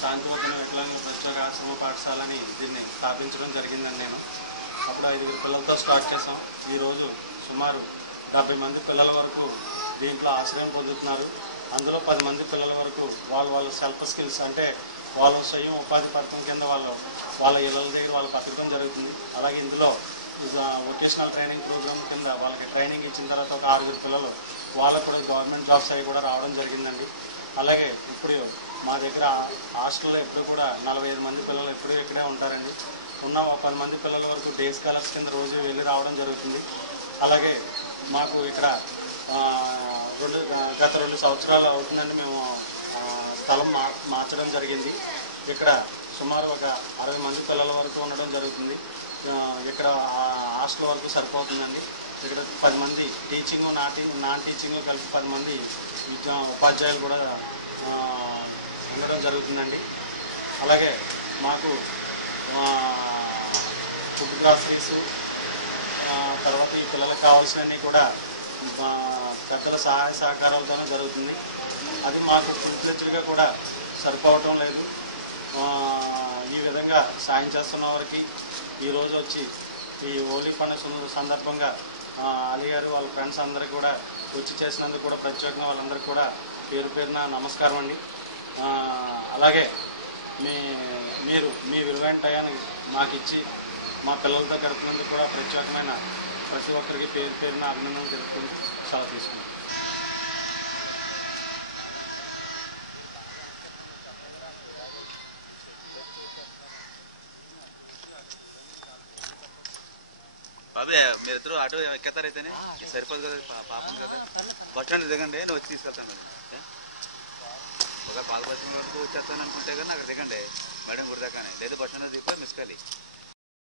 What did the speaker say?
శాంతివంతమైన వికలాంగుల ప్రత్యేక ఆశ్రమ పాఠశాలని దీన్ని స్థాపించడం జరిగిందని నేను అప్పుడు 5 పిల్లలతో స్టార్ట్ చేసాం. ఈరోజు సుమారు 70 మంది పిల్లల వరకు దీంట్లో ఆశ్రయం పొందుతున్నారు. అందులో 10 మంది పిల్లల వరకు వాళ్ళ సెల్ఫ్ స్కిల్స్ అంటే వాళ్ళ స్వయం ఉపాధి పథకం కింద వాళ్ళ ఇళ్ళ దగ్గర వాళ్ళు బతకడం జరుగుతుంది. అలాగే ఇందులో వొకేషనల్ ట్రైనింగ్ ప్రోగ్రామ్ కింద వాళ్ళకి ట్రైనింగ్ ఇచ్చిన తర్వాత ఒక 6 పిల్లలు వాళ్ళకు కూడా గవర్నమెంట్ జాబ్స్ అవి కూడా రావడం జరిగిందండి. అలాగే ఇప్పుడు మా దగ్గర హాస్టల్లో ఎప్పుడు కూడా 45 మంది పిల్లలు ఎప్పుడూ ఇక్కడే ఉంటారండి. ఉన్న 10 మంది పిల్లల వరకు డే స్కాలర్స్ కింద రోజు వెళ్ళి రావడం జరుగుతుంది. అలాగే మాకు ఇక్కడ గత 2 సంవత్సరాలు అవుతుందండి మేము స్థలం మార్చడం జరిగింది. ఇక్కడ సుమారు ఒక 60 మంది పిల్లల వరకు ఉండడం జరుగుతుంది. ఇక్కడ హాస్టల్ వరకు సరిపోతుందండి. ఇక్కడ 10 మంది టీచింగ్ నాన్ టీచింగ్ కలిపి 10 మంది ఉపాధ్యాయులు కూడా ఉండడం జరుగుతుందండి. అలాగే మాకు ఫుడ్ గ్రాసరీస్ తర్వాత ఈ పిల్లలకు కావాల్సినవన్నీ కూడా పెద్దల సహాయ సహకారాలతోనే జరుగుతుంది. అది మాకు ఫుల్ఫ్లెడ్జ్గా కూడా సరిపోవటం లేదు. ఈ విధంగా సాయం చేస్తున్న వారికి ఈరోజు వచ్చి ఈ హోలీ పండుగ సందర్భంగా అలీ గారు వాళ్ళ ఫ్రెండ్స్ అందరికీ కూడా వచ్చి చేసినందుకు కూడా ప్రత్యేకంగా వాళ్ళందరికీ కూడా పేరు పేరున నమస్కారం అండి. అలాగే మీరు మీ విలువైన టయాన్ని మాకు ఇచ్చి మా పిల్లలతో గడిపినందుకు కూడా ప్రత్యేకమైన ప్రతి ఒక్కరికి పేరు పేరున అభినందనలు తెలుపుతూ సెలవు తీసుకున్నాం. బాబే మీరిద్దరు ఆటో ఎక్కేతారైతేనే సరిపోదు కదా, పాపం కదా. బస్ స్టాండ్ దిగండి, నేను వచ్చి తీసుకెళ్తాను. మరి ఒక పాల బస్ వరకు వచ్చేస్తాను అనుకుంటే కానీ అక్కడ దిగండి మేడం గుడి దాకానే, లేదు బస్ స్టాండ్ దిగిపోయి మిస్ కాలి.